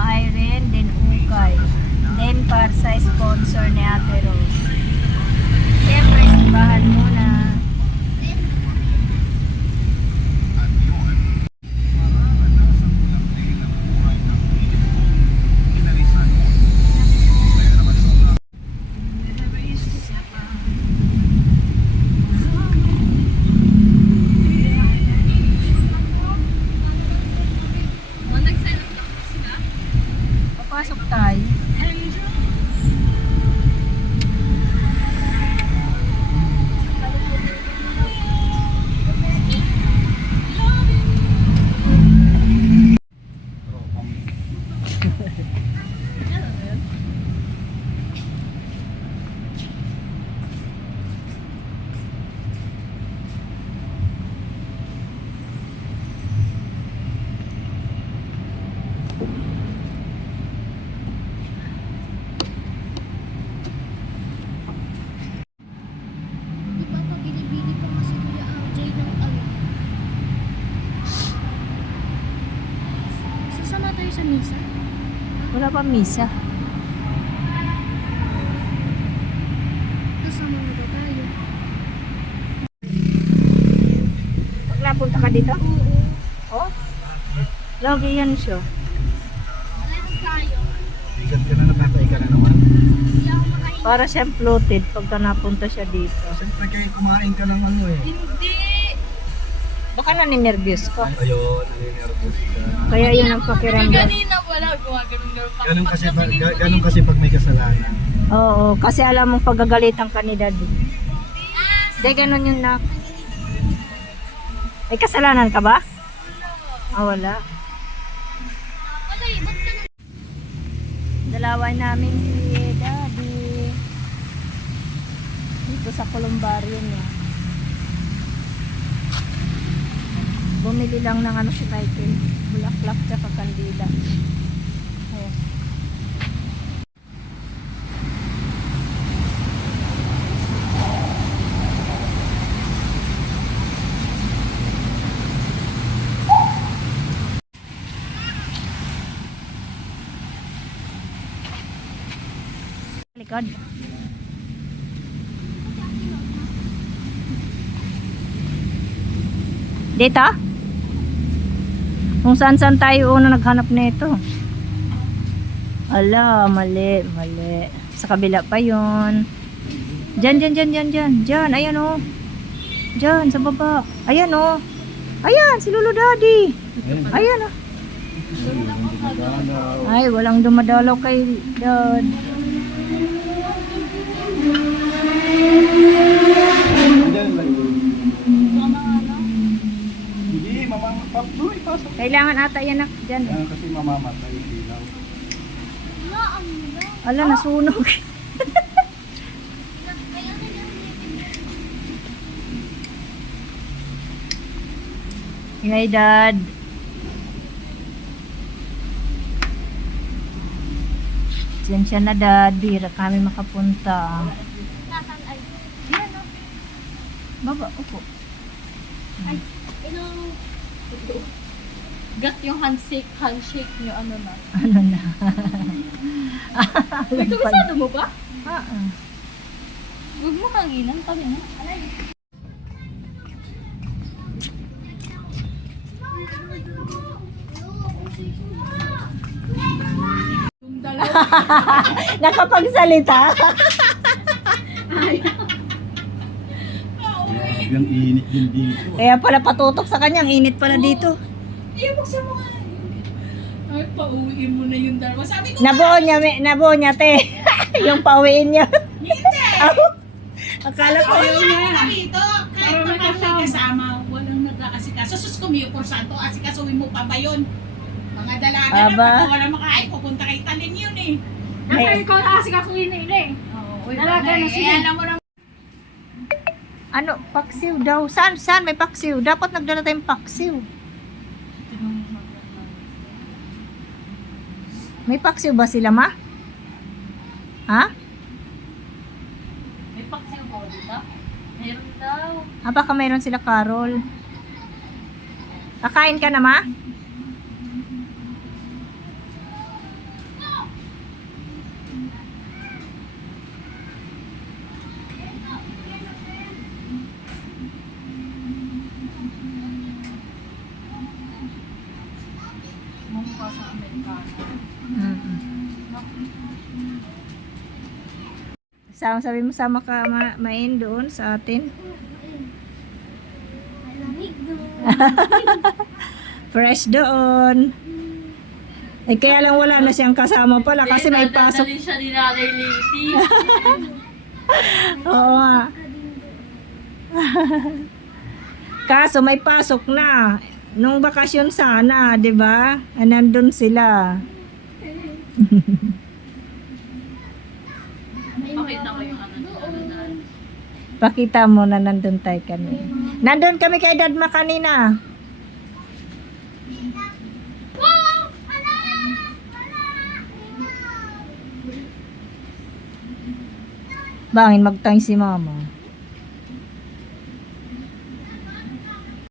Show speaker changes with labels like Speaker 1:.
Speaker 1: Irene, then Ukay. Then para sa sponsor ni Ate Rose. Siyempre, simbahan muna. Papasok tayo.
Speaker 2: Di ba pag binibili pa kasi Kuya RJ ng ano? Sasama tayo sa misa?
Speaker 1: Wala pa misa.
Speaker 2: Kasama mo ba tayo?
Speaker 1: Pag napunta ka dito?
Speaker 2: Oo.
Speaker 1: Oh? Lagi yan siya.
Speaker 3: Ikat ka na, natatay ka na naman.
Speaker 1: Para siyang floated pagka napunta siya dito.
Speaker 3: Siyempre kayo kumain ka ng ano eh.
Speaker 2: Hindi.
Speaker 1: Baka naninervyos ka.
Speaker 3: Ayun, naninervous ka.
Speaker 1: Kaya yun ang pakiramdam.
Speaker 2: Kanina wala gumagano'n-gano'n pa.
Speaker 3: Ganun kasi, pag, ga- ganun kasi pag may kasalanan.
Speaker 1: Oo, kasi alam mong pagagalitan ka ni daddy. Hindi, ganun yun na. May kasalanan ka ba? Ah, wala.
Speaker 2: Wala eh,
Speaker 1: Dalaway namin si daddy. Dito sa columbarium niya. Bumili lang ng ano si Michael. Bulaklak tsaka kandila. Ayan. Likod. Dito? Kung saan saan tayo una naghanap nito. Ala, mali, mali. Sa kabila pa yon. Diyan, diyan, diyan, diyan, diyan. Diyan, ayan o. Oh. Diyan, sa baba. Ayan o. Oh. Ayan, si Lolo Daddy. Ayan o. Oh. Ay, walang dumadalaw kay Dad.
Speaker 3: Hindi, ipasok.
Speaker 1: Kailangan ata yan nak dyan.
Speaker 3: Yan kasi mamamatay yung ilaw.
Speaker 1: Ala, nasunog. Ingay, Dad. Diyan siya na, Dad. Bira kami makapunta.
Speaker 2: Nasaan ay? Yan o.
Speaker 1: Baba, upo.
Speaker 2: Ay, ino.
Speaker 4: Gat yung handshake, handshake nyo, ano na.
Speaker 1: Ano na?
Speaker 4: Uy, kabisado mo ba?
Speaker 1: Ah, ah.
Speaker 4: Huwag mo hanginan, kami na.
Speaker 1: Nakapagsalita.
Speaker 3: Yung init din dito.
Speaker 1: Kaya pala patutok sa kanya. Ang init pala dito.
Speaker 4: Buksan mo nga. Ay, pauwi mo na yung dalawa. Sabi ko,
Speaker 1: Nabuo niya, me- nabuo niya, te. yung pauwiin niya.
Speaker 4: hindi!
Speaker 1: Akala ko
Speaker 4: Ayaw
Speaker 1: yun.
Speaker 4: niya na dito. Kahit pa may kasama, walang nag-aasikaso. Sus, kumiyo por santo, asikasuhin mo pa ba yun? Mga dalaga na,
Speaker 1: Aba.
Speaker 4: pag wala makain, pupunta kay Talin yun eh.
Speaker 1: May-
Speaker 4: ikaw na asikasuhin na yun eh. Oo,
Speaker 1: Dalaga na sila.
Speaker 4: Alam mo na
Speaker 1: Ano, paksiw daw. Saan, saan may paksiw? Dapat nagdala tayong paksiw. May paksiw ba sila, ma? Ha?
Speaker 4: May paksiw mo dito? Meron daw.
Speaker 1: Ah, baka mayroon sila, Carol. Kakain ka na, ma? Sama sabi mo sama ka ma main doon sa atin.
Speaker 2: Malamig doon.
Speaker 1: Fresh doon. Eh kaya lang wala na siyang kasama pala kasi may pasok.
Speaker 5: Siya ni Nanay Lady.
Speaker 1: Oo nga. Kaso may pasok na. Nung bakasyon sana, 'di ba? Ah, Nandun sila.
Speaker 2: Mga
Speaker 5: ko yung ano.
Speaker 1: Pakita mo na nandun tayo kanina. Nandun kami kay Dadma kanina. Bangin magtang si mama.